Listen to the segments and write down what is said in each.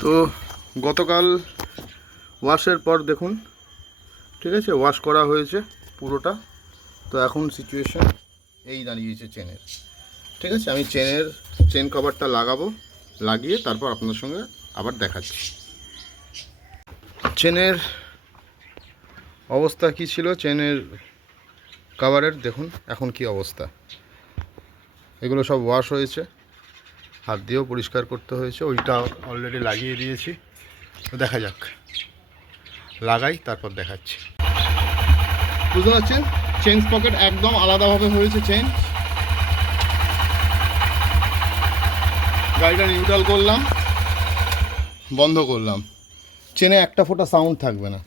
তো গতকাল ওয়াশের পর দেখুন, ঠিক আছে, ওয়াশ করা হয়েছে পুরোটা। তো এখন সিচুয়েশান এই দাঁড়িয়েছে চেনের, ঠিক আছে। আমি চেন কভারটা লাগাবো, লাগিয়ে তারপর আপনাদের সঙ্গে আবার দেখাচ্ছি। চেনের অবস্থা কি ছিল, চেনের কভারের দেখুন এখন কি অবস্থা। এগুলো সব ওয়াশ হয়েছে, হাত দিয়েও পরিষ্কার করতে হয়েছে। ওইটা অলরেডি লাগিয়ে দিয়েছি। তো দেখা যাক, লাগাই তারপর দেখাচ্ছি। বুঝতে পারছেন, চেন পকেট একদম আলাদাভাবে হয়েছে। গাড়িটা নিউট্রাল করলাম, বন্ধ করলাম, চেনে একটা ফোঁটা সাউন্ড থাকবে না,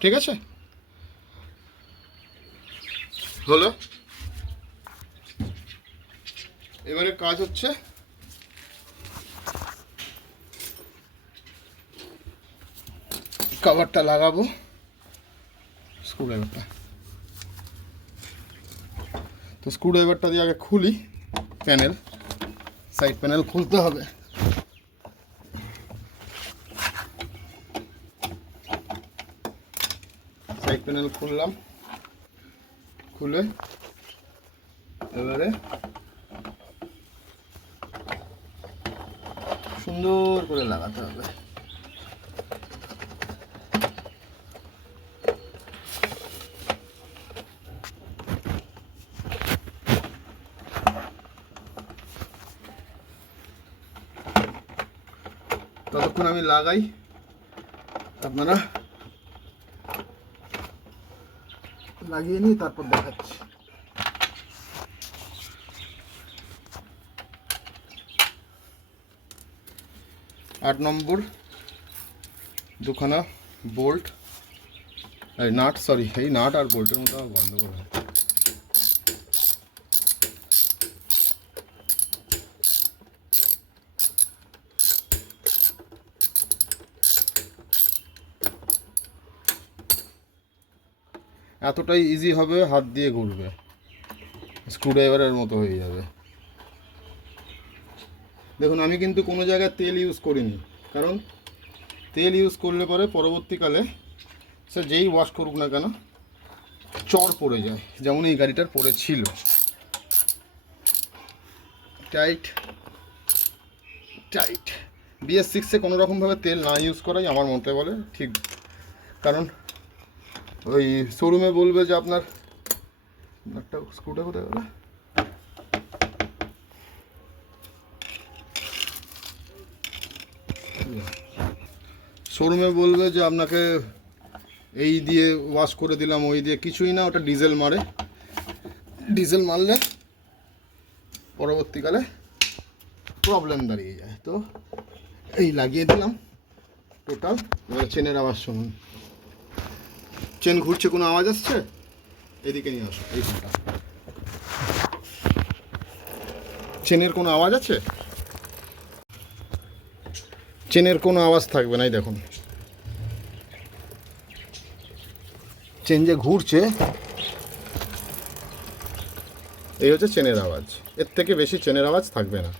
ঠিক আছে। হলো, এবারে কাজ হচ্ছে কভারটা লাগাবো, স্ক্রুড্রাইভারটা। তো স্ক্রুড্রাইভারটা দিয়ে আগে খুলি, প্যানেল, সাইড প্যানেল খুলতে হবে। সাইড প্যানেল খুললাম, খুলে এবারে সুন্দর করে লাগাতে হবে। ততক্ষণ আমি লাগাই, আপনারা লাগিয়ে নিই, তারপর দেখাচ্ছি। 8 নম্বর দুখানা বোল্ট, এই নাট, সরি, এই নাট আর বোল্টের মতো বন্ধ করে এতটাই ইজি হবে, হাত দিয়ে ঘুরবে, স্ক্রুড্রাইভারের মতো হয়ে যাবে। দেখুন, আমি কিন্তু কোনো জায়গায় তেল ইউজ করিনি, কারণ তেল ইউজ করলে পরে পরবর্তীকালে সে যেই ওয়াশ করুক না কেন চড় পড়ে যায়, যেমন এই গাড়িটার পড়েছিল। টাইট টাইট BS6-এ কোনো রকমভাবে তেল না ইউজ করাই আমার মতে বলে ঠিক, কারণ ওই শোরুমে বলবে যে আপনার একটা স্ক্রুটা কোথায় গেল, শোরুমে বলবে যে আপনাকে এই দিয়ে ওয়াশ করে দিলাম, ওই দিয়ে কিছুই না, ওটা ডিজেল মারে, ডিজেল মারলে পরবর্তীকালে প্রবলেম দাঁড়িয়ে যায়। তো এই লাগিয়ে দিলাম টোটাল। এবার চেনের আওয়াজ শুনুন, চেন ঘুরছে, কোনো আওয়াজ আসছে? এদিকে নিয়ে আসো, এই ফোনটা। চেনের কোনো আওয়াজ আছে? চেনের কোনো আওয়াজ থাকবে না, এই দেখুন চেন যে ঘুরছে, এই হচ্ছে চেনের আওয়াজ, এর থেকে বেশি চেনের আওয়াজ থাকবে না।